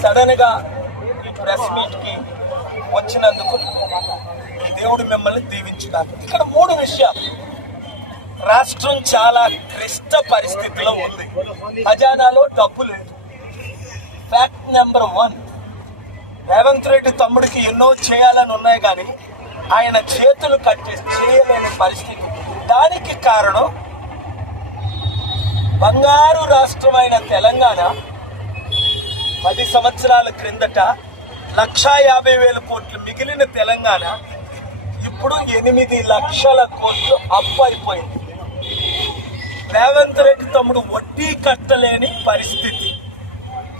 Sudden గా ఈ press meet కి వచ్చినందుకు దేవుడు మిమ్మల్ని దీవించుగాక. ఇక్కడ 3 విషయాలు. రాష్ట్రం చాలా క్లిష్ట పరిస్థితిలో ఉంది. ఖజానాలో డబ్బు లేదు. ఫ్యాక్ట్ నెంబర్ 1, రేవంత్ రెడ్డి తమ్ముడికి ఎన్నో చేయాలని ఉన్నాయి కానీ ఆయన చేతులు కట్టి చేయలేని పరిస్థితి. దానికి కారణం బంగారు రాష్ట్రమైన తెలంగాణ 10 సంవత్సరాల క్రిందట 1,50,000 కోట్లు మిగిలిన తెలంగాణ ఇప్పుడు 8 లక్షల కోట్లు అప్పు అయిపోయింది. రేవంత్ రెడ్డి తమ్ముడు వడ్డీ కట్టలేని పరిస్థితి.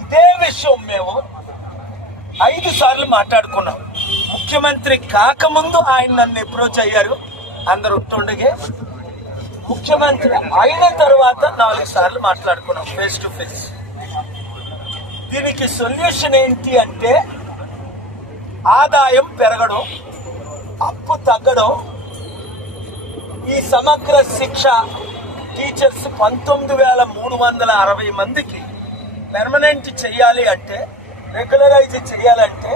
ఇదే విషయం మేము 5 సార్లు మాట్లాడుకున్నాం. ముఖ్యమంత్రి కాకముందు ఆయన నన్ను అప్రోచ్ అయ్యారు, అందరు ఉంటుండగే. ముఖ్యమంత్రి అయిన తర్వాత 4 సార్లు మాట్లాడుకున్నాం ఫేస్ టు ఫేస్. దీనికి సొల్యూషన్ ఏంటి అంటే ఆదాయం పెరగడం, అప్పు తగ్గడం. ఈ సమగ్ర శిక్ష టీచర్స్ 19,360 మందికి పెర్మనెంట్ చేయాలి అంటే, రెగ్యులరైజ్ చేయాలంటే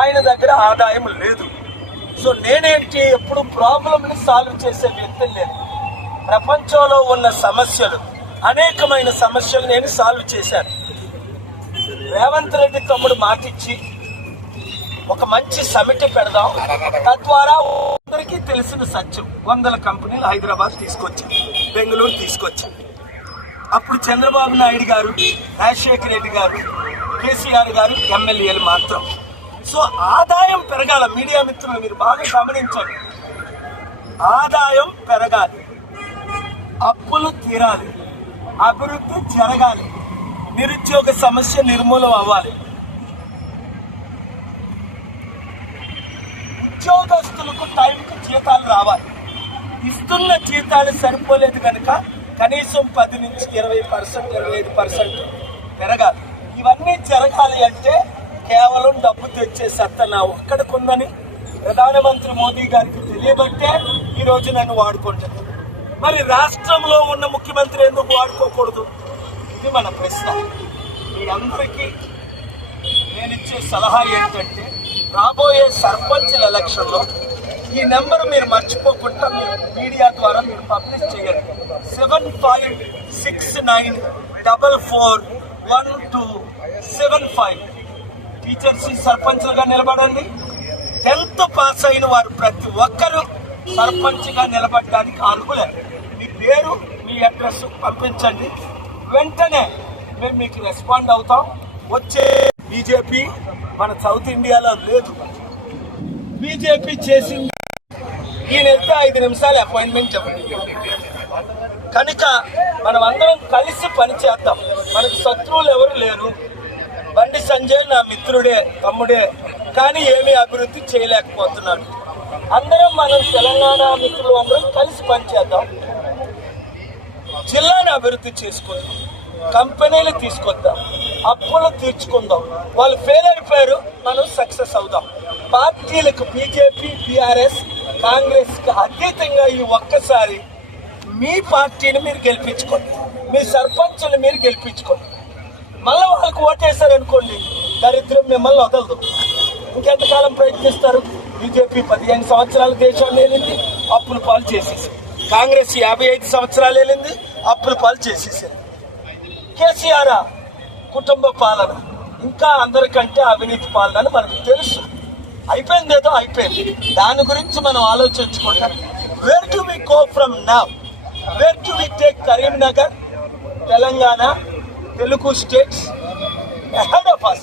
ఆయన దగ్గర ఆదాయం లేదు. సో నేనేంటి ఎప్పుడు ప్రాబ్లంని సాల్వ్ చేసే వ్యక్తి లేదు. ప్రపంచంలో ఉన్న సమస్యలు, అనేకమైన సమస్యలు నేను సాల్వ్ చేశాను. రేవంత్ రెడ్డి తమ్ముడు మాటిచ్చి ఒక మంచి సమిట్ పెడదాం, తద్వారా అందరికీ తెలిసిన సత్యం. 100 కంపెనీలు హైదరాబాద్ తీసుకొచ్చారు, బెంగళూరు తీసుకొచ్చారు. అప్పుడు చంద్రబాబు నాయుడు గారు, రాజశేఖర రెడ్డి గారు, కేసీఆర్ గారు ఎమ్మెల్యేలు మాత్రం. సో ఆదాయం పెరగాల. మీడియా మిత్రులు మీరు బాగా గమనించండి. ఆదాయం పెరగాలి, అప్పులు తీరాలి, అభివృద్ధి జరగాలి, నిరుద్యోగ సమస్య నిర్మూలం అవ్వాలి. ఉద్యోగస్తులకు టైంకి జీతాలు రావాలి. ఇస్తున్న జీతాలు సరిపోలేదు కనుక కనీసం 10 నుంచి 20%, 25% పెరగాలి. ఇవన్నీ జరగాలి అంటే కేవలం డబ్బు తెచ్చే సత్తా నా ఒక్కడికుందని ప్రధానమంత్రి మోదీ గారికి తెలియబట్టే ఈరోజు నన్ను వాడుకుంటుంది. మరి రాష్ట్రంలో ఉన్న ముఖ్యమంత్రి ఎందుకు వాడుకోకూడదు? ఇది మన ప్రశ్న. మీ అందరికీ నేను ఇచ్చే సలహా ఏంటంటే, రాబోయే సర్పంచ్ల ఎలక్షన్లో ఈ నెంబర్ మీరు మర్చిపోకుండా మీడియా ద్వారా మీరు పబ్లిష్ చేయండి. 7569441275. టీచర్స్ సర్పంచ్లుగా నిలబడండి. 10th పాస్ అయిన వారు ప్రతి ఒక్కరూ సర్పంచ్గా నిలబడడానికి అర్హులే. మీ పేరు, మీ అడ్రస్ పంపించండి. వెంటనే మేము మీకు రెస్పాండ్ అవుతాం. వచ్చే బీజేపీ మన సౌత్ ఇండియాలో లేదు. బీజేపీ చేసింది ఈయనైతే 5 నిమిషాలు అపాయింట్మెంట్ చెప్పండి. కనుక మనం అందరం కలిసి పనిచేద్దాం. మనకు శత్రువులు ఎవరు లేరు. బండి సంజయ్ నా మిత్రుడే, తమ్ముడే, కానీ ఏమీ అభివృద్ధి చేయలేకపోతున్నాడు. అందరం మనం తెలంగాణ మిత్రులు అందరం కలిసి పనిచేద్దాం. జిల్లాను అభివృద్ధి చేసుకుందాం, కంపెనీలు తీసుకొద్దాం, అప్పులు తీర్చుకుందాం. వాళ్ళు ఫెయిల్ అయిపోయారు, మనం సక్సెస్ అవుదాం. పార్టీలకు బీజేపీ, బీఆర్ఎస్, కాంగ్రెస్కి అతీతంగా ఈ ఒక్కసారి మీ పార్టీని మీరు గెలిపించుకోండి, మీ సర్పంచులు మీరు గెలిపించుకోండి. మళ్ళీ వాళ్ళకు ఓటేశారనుకోండి, దరిద్రం మిమ్మల్ని వదలదు. ఇంకెంతకాలం ప్రయత్నిస్తారు? బీజేపీ 15 సంవత్సరాలు దేశాన్ని వెళ్ళింది, అప్పుల పాలు చేసేసి. కాంగ్రెస్ 55 సంవత్సరాలు వెళ్ళింది, అప్పుల పాలు చేసేసారు. కేసీఆర్ కుటుంబ పాలన, ఇంకా అందరికంటే అవినీతి పాలన అని మనకు తెలుసు. అయిపోయింది, ఏదో అయిపోయింది. దాని గురించి మనం ఆలోచించుకుంటాం. Where do we go from now? Where do we take Karimnagar, Telangana, Telugu states ahead of us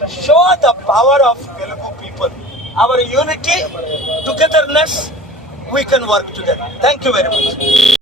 to show the power of Telugu people, our unity, togetherness. We can work together. Thank you very much.